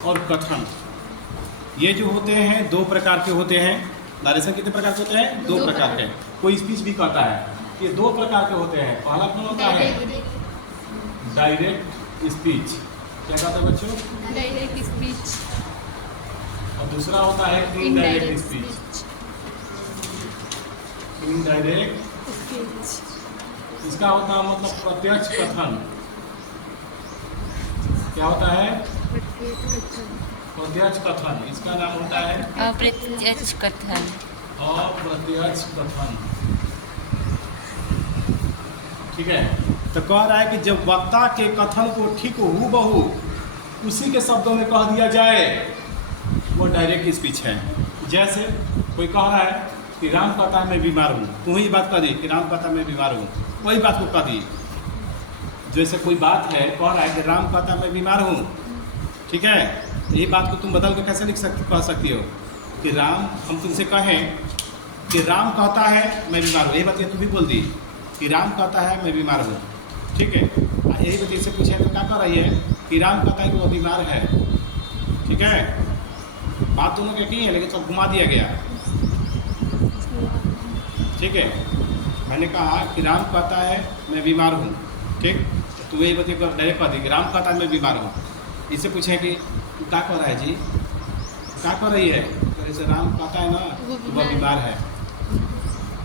और कथन, ये जो होते हैं दो प्रकार के होते हैं। नरेशन कितने प्रकार के होते हैं? दो प्रकार के। कोई स्पीच भी कहता है ये दो प्रकार के होते हैं। पहला कौन होता है? Direct speech. क्या कहते हैं बच्चों? Direct speech. और दूसरा होता है इनडायरेक्ट स्पीच। इनडायरेक्ट स्पीच इसका होता है मतलब प्रत्यक्ष कथन। क्या होता है? प्रत्यक्ष कथन। इसका नाम होता है अप्रत्यक्ष कथन। अप्रत्यक्ष कथन। ठीक है, तो कह रहा है कि जब वक्ता के कथन को ठीक हूबहू उसी के शब्दों में कह दिया जाए वो डायरेक्ट स्पीच है। जैसे कोई कह रहा है कि राम कहता है मैं बीमार हूँ, तू ही बात कह दी कि राम कहता है मैं बीमार हूँ, वही बात को कह दी। जैसे कोई बात है, कह रहा है कि राम कहता है मैं बीमार हूँ, ठीक है, यही बात को तुम बदल के कैसे कह सकती हो कि राम, हम तुमसे कहें कि राम कहता है मैं बीमार हूँ, यही बात तू भी बोल दी कि राम कहता है मैं बीमार हूँ, ठीक है। यही बात से पूछे तो क्या कह रही है कि राम कहता है कि वो बीमार है, ठीक है। बात दोनों की है लेकिन सब घुमा दिया गया, ठीक है। मैंने कहा कि राम कहता है मैं बीमार हूँ, ठीक, तो वही बात डायरेक्ट कह दी कि राम कहता है मैं बीमार हूँ। इससे पूछे कि क्या कर रहा है जी, क्या कर रही है, तो जैसे राम कहता है ना तो वह बीमार है,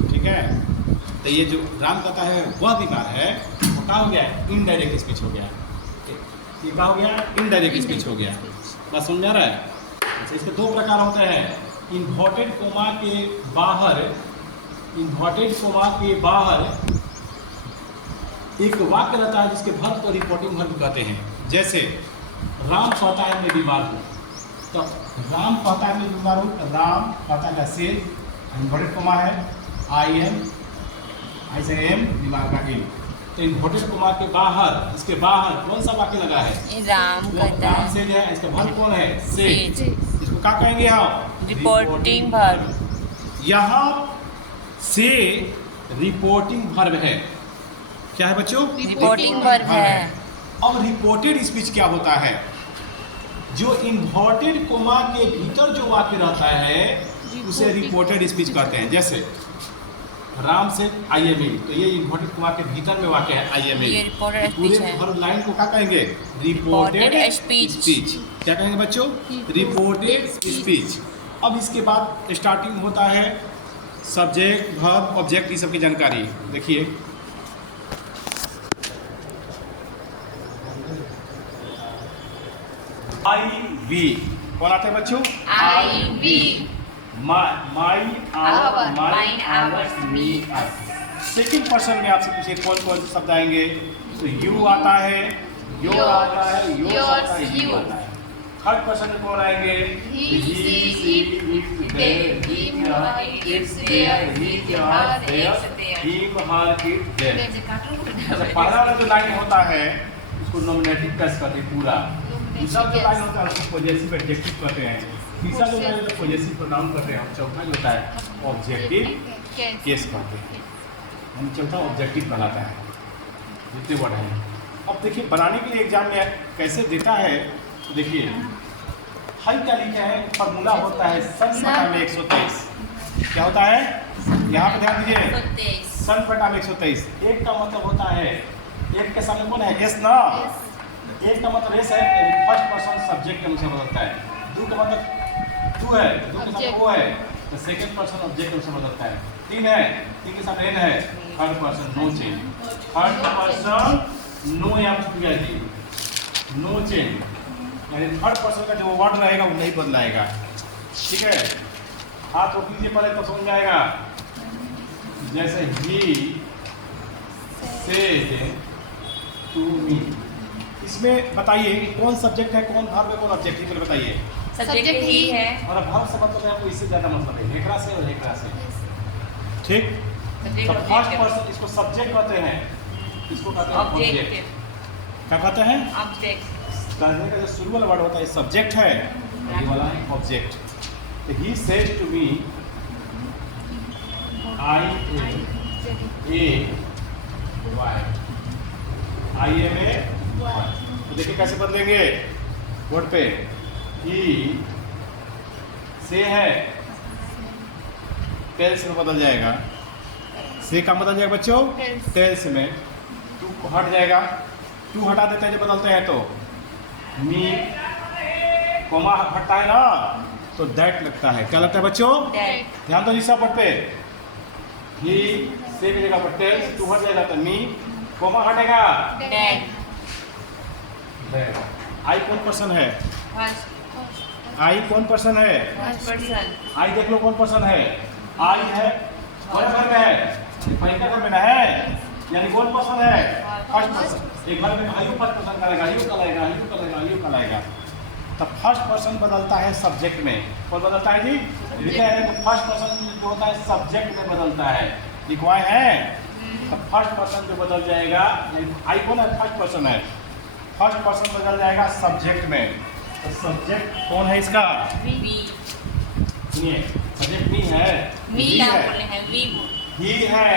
ठीक है। तो ये जो राम कहता है वह बीमार है, वो क्या हो गया? इनडायरेक्ट स्पीच हो गया। ये क्या हो गया? इनडायरेक्ट स्पीच हो गया। बात समझ आ रहा है? अच्छा, इसके दो प्रकार होते हैं। इन्वर्टेड कोमा के बाहर, इन्वर्टेड कोमा के बाहर एक वाक्य रहता है जिसके वर्ब को रिपोर्टिंग वर्ब कहते हैं। जैसे राम कहता है मैं बीमार हूँ, तो राम कहता है मैं बीमार हूँ, राम कहता है से इन्वर्टेड कोमा है, आई एम, आई से एम, बीमार का एम। तो इन्वर्टेड कोमा के बाहर, इसके बाहर कौन सा वाक्य लगा है? राम कहता राम है से जो है, इसका वर्ब कौन है? से। से। इसको क्या कहेंगे हम? Reporting verb. यहाँ से रिपोर्टिंग वर्ब है। क्या है बच्चों? रिपोर्टिंग वर्ब है। अब रिपोर्टेड स्पीच क्या होता है? जो इन्वर्टेड कोमा के भीतर जो वाक्य रहता है उसे रिपोर्टेड स्पीच कहते हैं। जैसे राम से आई एम इन, तो ये इन्वर्टेड कोमा के भीतर में वाक्य है आई एम ये इन। रिपोर्टेड पूरे स्पीच है। हर लाइन को क्या कहेंगे? Reported speech. क्या कहेंगे बच्चों? Reported speech. अब इसके बाद स्टार्टिंग होता है सब्जेक्ट, वर्ब, ऑब्जेक्ट, ये सब की जानकारी। देखिए आई वी, कौन आता है बच्चों? I we, my, our, mine, ours, me, us. Second person में आपसे पूछे कौन कौन से शब्द आएंगे, तो यू आता है, योर आता है, योर्स आता है, यू आता है। थर्ड पर्सन में कौन आएंगे? he, she, it, they, him, her, its, their, his, her, theirs, him, her, it, their. पहला वाला जो लाइन होता है उसको नॉमिनेटिव टेस्ट कहते हैं पूरा। दूसरा जो लाइन होता है उसको पॉजेसिव एडजेक्टिव कहते हैं। तीसरा जो लाइन होता है पॉजेसिव प्रोनाउन कहते हैं। चौथा जो होता है ऑब्जेक्टिव केस कहते हैं। हम चौथा ऑब्जेक्टिव बनाता है, जितने वर्ड हैं। अब देखिए बनाने के लिए एग्जाम में कैसे देता है, तो देखिए हाई क्या लिखा है, फॉर्मूला होता है सन बटा में 123। क्या होता है? यहाँ पे ध्यान दीजिए, सन बटा में 123। एक का मतलब होता है, एक के सामने कौन है? एस ना। एक का मतलब एस है, फर्स्ट पर्सन सब्जेक्ट के अनुसार बदलता है। दो का मतलब टू है, दो के साथ वो है, तो सेकंड पर्सन ऑब्जेक्ट के अनुसार बदलता है। तीन है, तीन के साथ एन है, third person no change. Third person no, यहाँ पे जी नो चेंज, यानी थर्ड पर्सन का जो वर्ड रहेगा वो नहीं बदलाएगा, ठीक है। हाथ रोक लीजिए पहले तो समझ में आएगा। जैसे ही सेड टू मी, इसमें बताइए कि कौन सब्जेक्ट है, कौन वर्ब है, कौन ऑब्जेक्टिव है, बताइए। सब्जेक्ट ही है और अब वर्ब से मतलब है आपको इससे ज़्यादा मतलब है, एकरा से और एकरा से, ठीक। तो फर्स्ट पर्सन इसको सब्जेक्ट कहते हैं, इसको कहते हैं ऑब्जेक्ट। क्या कहते हैं? ऑब्जेक्ट। कहने का जो शुरू वाला वर्ड होता है सब्जेक्ट है, ये वाला है ऑब्जेक्ट। तो he said to me I a why, I am a. तो देखिए कैसे बदलेंगे वर्ड पे, ही से है, टेल्स में बदल जाएगा। से का बदल जाएगा बच्चों टेल्स में। टू हट जाएगा, टू हटा देते हैं जब बदलते हैं तो। मी कोमा हटता है ना तो दैट लगता है। क्या लगता है बच्चों? That. ध्यान दो जी सब पढ़ पे। ही से की जगह पर टेल्स, टू हट जाएगा तो मी, कोमा हटेगा That. दैट। आई कौन पर्सन है? First. आई कौन पर्सन है? First person. आई देख लो कौन पर्सन है। आई है कौन घर में है? भाई का घर में ना है, यानी कौन पर्सन है? First person. एक घर में आयु फर्स्ट पर्सन करेगा, आयु कल आएगा, आयु कल आएगा, आयु कल आएगा। तब फर्स्ट पर्सन बदलता है सब्जेक्ट में। कौन बदलता है जी? लिखा है कि फर्स्ट पर्सन जो होता है सब्जेक्ट में बदलता है। लिखवाए हैं तो फर्स्ट पर्सन जो बदल जाएगा, आई कौन है? फर्स्ट पर्सन है। फर्स्ट पर्सन बदल जाएगा सब्जेक्ट में। तो सब्जेक्ट कौन है इसका? We. सुनिए, सब्जेक्ट मी है, Me ही ना है, बोले हैं. We. ही है।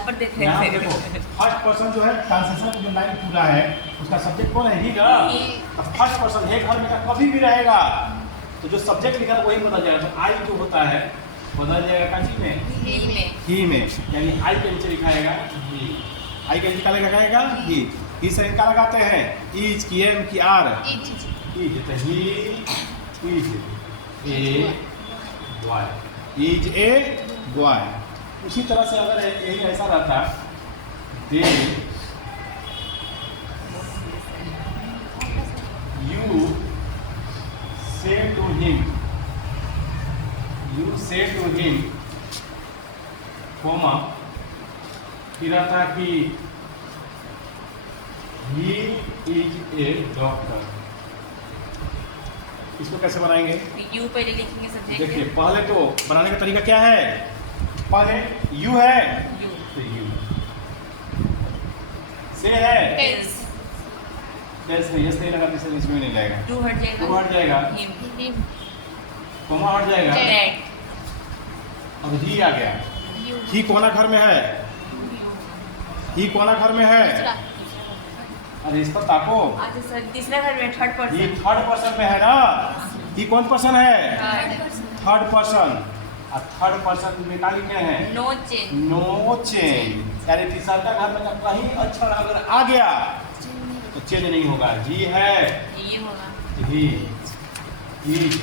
ऊपर देख रहे यहाँ हैं. देखो फर्स्ट पर्सन जो है ट्रांसलेशन जो लाइन पूरा है उसका सब्जेक्ट कौन है? ही ना। He. तो फर्स्ट पर्सन है घर में का कभी भी रहेगा तो जो सब्जेक्ट लिखा है वही बदल जाएगा। तो आई जो होता है बदल जाएगा कांची में? He में. ही में, यानी आई के नीचे लिखाएगा ही। आई के नीचे क्या लगाएगा? ही। ही से क्या लगाते हैं? इज की एम की आर। इज तो he is a boy. Is a boy. उसी तरह से अगर यही ऐसा रहता दे यू से टू हिम, यू से टू हिम कोमा फिर आता कि ही इज ए डॉक्टर। इसको कैसे बनाएंगे? You पहले लिखेंगे सब्जेक्ट. देखिए पहले तो बनाने का तरीका क्या है? पहले यू है You. तो यू, से है Else. टेल्स में यस नहीं लगा तो इसमें नहीं लगेगा। To हट जाएगा. टू हट जाएगा, Him. कोमा हट जाएगा। That. अब ही आ गया। ही कोना घर में है, ही कोना घर में है। अरे इस पर ताको, अच्छा सर तीसरा घर में थर्ड ये पर्सन. थर्ड पर्सन में है ना। ये कौन पर्सन है? Third person. और थर्ड पर्सन में क्या लिखे हैं? No change. No change. यानी तीसरा घर में कहीं अक्षर अगर आ गया तो चेंज नहीं होगा। जी है, ये होगा. He is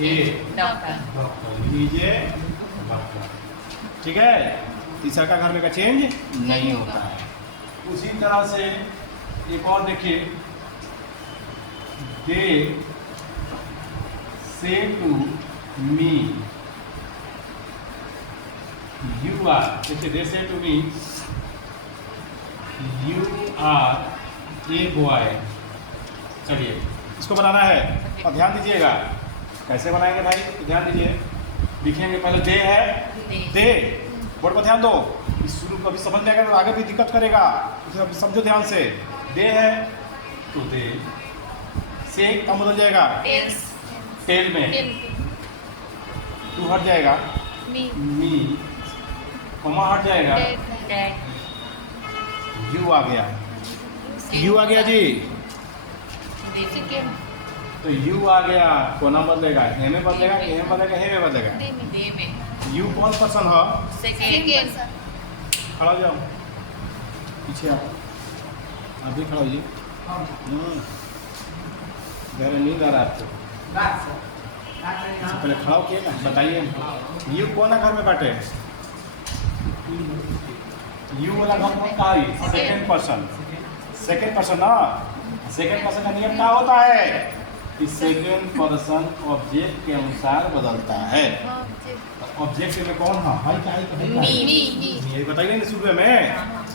a Doctor. Doctor, is a doctor. ठीक है, तीसरा का घर में का चेंज नहीं होता है। उसी तरह से एक और देखिए, they say to me you are. देखिए they say to me you are a boy. चलिए इसको बनाना है और ध्यान दीजिएगा कैसे बनाएंगे भाई, तो ध्यान दीजिए। लिखेंगे पहले दे है, दे बोर्ड पर ध्यान दो। इस शुरू कभी समझ में आएगा तो आगे भी दिक्कत करेगा, इसे समझो ध्यान से। दे है तो दे, से कम बदल जाएगा Else. टेल में, टू हट जाएगा मी, कमा हट जाएगा, That. यू आ गया। यू आ गया जी, तो यू आ गया कोना बदलेगा, ए में बदलेगा, ए में बदलेगा, हे में बदलेगा। Day में. यू कौन पर्सन है? Second. खड़ा हो जाओ, पीछे आओ, आप भी खड़ा होइए। गहरे नींद आ रहा है आपको, इससे पहले खड़ा होके ना बताइए। यू कौन है घर में बाटे? यू वाला घर कौन का है? Second person. सेकंड पर्सन ना, सेकंड पर्सन का नियम क्या होता है कि सेकंड पर्सन ऑब्जेक्ट के अनुसार बदलता है। ऑब्जेक्ट में कौन है? भाई क्या है? Me. ये बताइए ना शुरू में,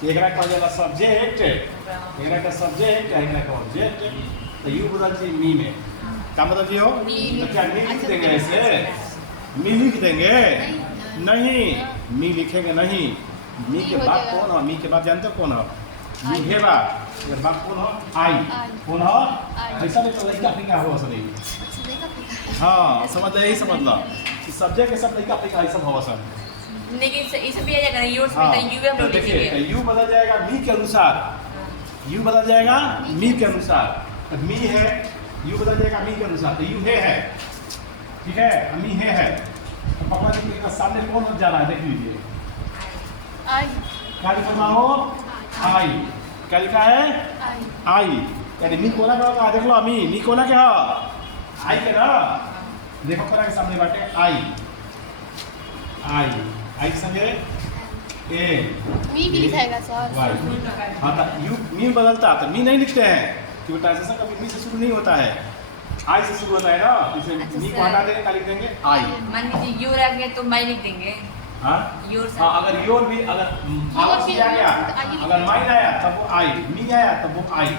एक का कहा जाएगा सब्जेक्ट, एक का सब्जेक्ट, एक का ऑब्जेक्ट। तो यू बदल जी मी में, क्या बदल जी हो? तो क्या मी लिख देंगे ऐसे? मी लिख देंगे? नहीं, मी लिखेंगे नहीं। मी के बाद कौन है? मी के बाद जानते हो कौन है? मी है बात बात कौन हो? आई। कौन हो? ऐसा नहीं तो लड़का फिका हो सर। हाँ समझ लो, यही समझ लो सब्जेक्ट के सब लड़का फिका ऐसा हो सर। लेकिन इसे भी आ जाएगा ना, योर्स हाँ, में यू हम तो लोग देखिए लिखेंगे. तो यू बदल जाएगा मी के अनुसार, यू बदल जाएगा मी के अनुसार। तो मी है यू बदल जाएगा मी के अनुसार। तो यू है, ठीक है, अमी है। तो पापा जी के सामने कौन हो जा रहा है, देख लीजिए। आई क्या लिखा हुआ हो, आई। क्या लिखा है, आई। यानी मी कोना का होगा, देख लो अमी, मी कोना क्या आई के ना, देखो कोना के सामने बाटे आई, आई, आई के संगे ए मी भी लिखाएगा सर। वाई। हाँ तो यू मी बदलता, तो मी नहीं लिखते हैं क्योंकि ट्रांसलेशन कभी मी से शुरू नहीं होता है, आई से शुरू होता है ना। इसे अच्छा, मी को सर। हटा देंगे, क्या लिख देंगे, आई। मान लीजिए यू रह गए तो मैं लिख देंगे हाँ योर हाँ, अगर योर भी, अगर आवाज भी आ गया, तो आई लिख अगर माइन आया तब वो आई, मी आया तब वो आई,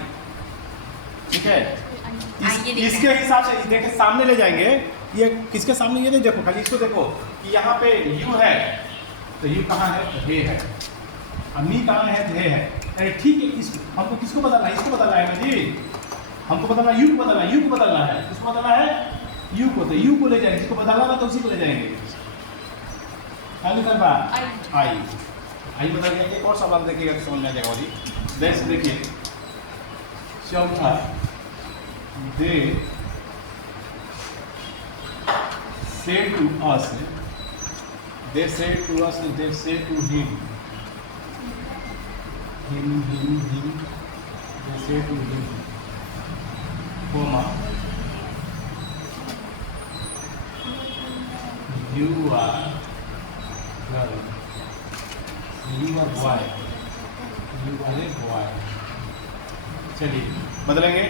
ठीक है। आइए लिखना इसके हिसाब से देखिए सामने ले जाएंगे। ये किसके सामने, ये नहीं देखो, खाली इसको देखो कि यहाँ पे यू है, तो यू कहाँ है, हे है। अब मी कहाँ है, हे है। अरे ठीक है, इसको हमको किसको बदलना है, इसको बदलना है ना जी, हमको बदलना है, यू को बदलना है, यू को बदलना है, किसको बदलना है, यू को। तो यू को ले जाएंगे, जिसको बदलना था तो उसी को ले जाएंगे। खाली कर बा आई, आई बदल गया। एक और सवाल देखिएगा तो समझ में आ जाएगा। और जैसे देखिए चौथा, दे say to us, they say to us, they say to him, they say to him, comma, you are girl, you are boy, you are a boy। चलिए बदलेंगे,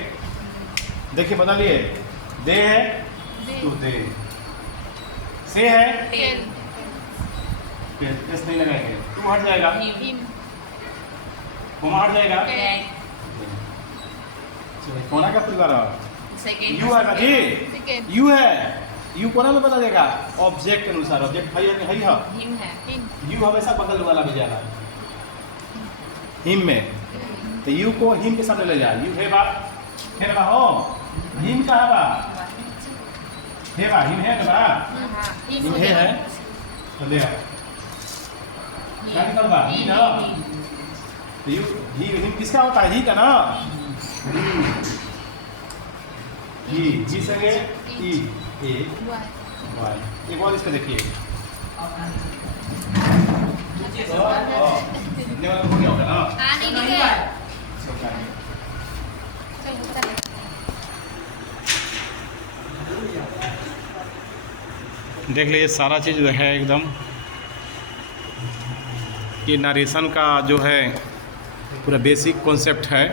देखिए बदलिए। दे है तो दे, से है टेल फिर एस नहीं लगाएंगे, टू हट जाएगा, हिम कोमा हट जाएगा। दैट चलिए कोना का परिवार सेकंड यू है ना जी, सेकंड यू है, यू कोना में बदल जाएगा ऑब्जेक्ट के अनुसार। ऑब्जेक्ट है कि है, हिम है यू हमेशा बगल वाला में जाना हिम में, तो यू को हिम के सामने ले जा। यू है बा, है ना हो, हिम का है बा, है बा, हिम है ना बा, हिम है, तो ले आओ। क्या निकल बा, ही ना, तो यू ही हिम किसका होता है, ही का ना, ही संगे ई ए वाई। एक और इसका देखिए, इतने बार तो हो गया होगा ना। नहीं निकल देख लीजिए सारा चीज़ जो है एकदम, ये नरेशन का जो है पूरा बेसिक कॉन्सेप्ट है।